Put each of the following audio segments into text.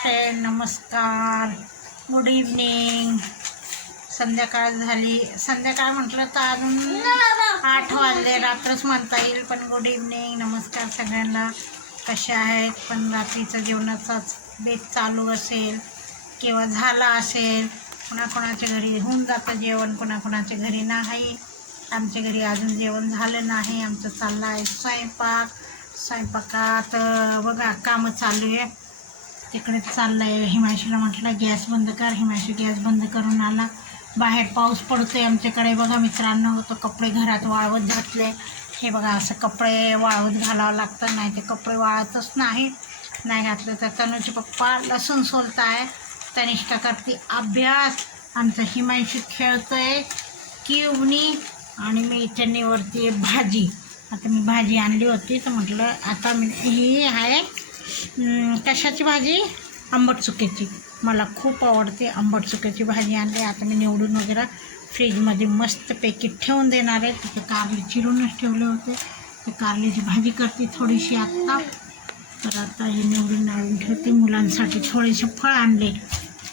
Friend नमस्कार. Good evening संध्याकाळ झाली. संध्याकाळ म्हटलं तर अजून आठ वाजले. रात्रच म्हणता येईल पण गुड इव्हनिंग नमस्कार सगळ्यांना. कसे आहेत? पण रात्रीचं जेवणाचाच बेत चालू असेल किंवा झाला असेल. कोणाकोणाच्या घरी होऊन जातं जेवण कोणाकोणाच्या घरी नाही. आमच्या घरी अजून जेवण झालं नाही. आमचं चाललं आहे स्वयंपाक. स्वयंपाकात बघा कामं चालू आहे. तिकडे चाललं आहे हिमाशीला म्हटलं गॅस बंद कर. हिमाशी गॅस बंद करून आला. बाहेर पाऊस पडतोय आमच्याकडे. बघा मित्रांनो तो कपडे घरात वाळवत घातले. हे बघा असं कपडे वाळवत घालावं लागतं नाही ते कपडे वाळतच नाही नाही घातलं तर तनुचे पप्पा लसूण सोलताय. तनिष्का करते अभ्यास. आमचा हिमांशी खेळतोय किवणी आणि मी चटणीवरती भाजी. आता मी भाजी आणली होती तर म्हटलं आता मी ही आहे कशाची भाजी? आंबट चुक्याची मला खूप आवडते आंबट चुक्याची भाजी. आणली आता मी निवडून वगैरे फ्रीजमध्ये मस्त पॅकेट ठेवून देणार आहे. तिथे कारले चिरूनच ठेवले होते. ते कारल्याची भाजी करते थोडीशी आत्ता तर आता हे निवडून नाळून ठेवते. मुलांसाठी थोडेसे फळ आणले.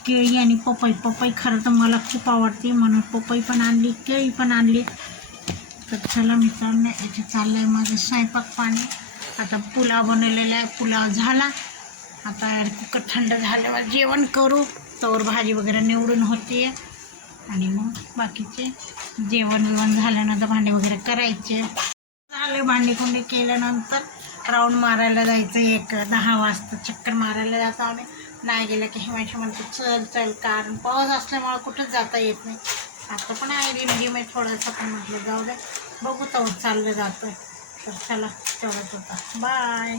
केळी आणि पपई. पपई खरं तर मला खूप आवडते. म्हणून पपई पण आणली केळी पण आणली. तर चला मित्रांनो याचे चाललं आहे माझं स्वयंपाक पाणी. आता पुलाव बनवलेला आहे पुलाव झाला. आता कुकर थंड झाल्यावर जेवण करू. तवर भाजी वगैरे निवडून होते. आणि मग बाकीचे जेवण बिवण झाल्यानंतर भांडे वगैरे करायचे. झाले भांडे कुंडे केल्यानंतर राऊंड मारायला जायचं. एक दहा वाजता चक्कर मारायला जातो आम्ही. नाही गेलं की हिमाची म्हणतो चल चल कारण पाऊस असल्यामुळे कुठंच जाता येत नाही. आता पण आहे रिमझिम आहे थोडंसं पण म्हटलं जाऊ दे. बघू तर चाललं जातं तर चला तेवढंच होता बाय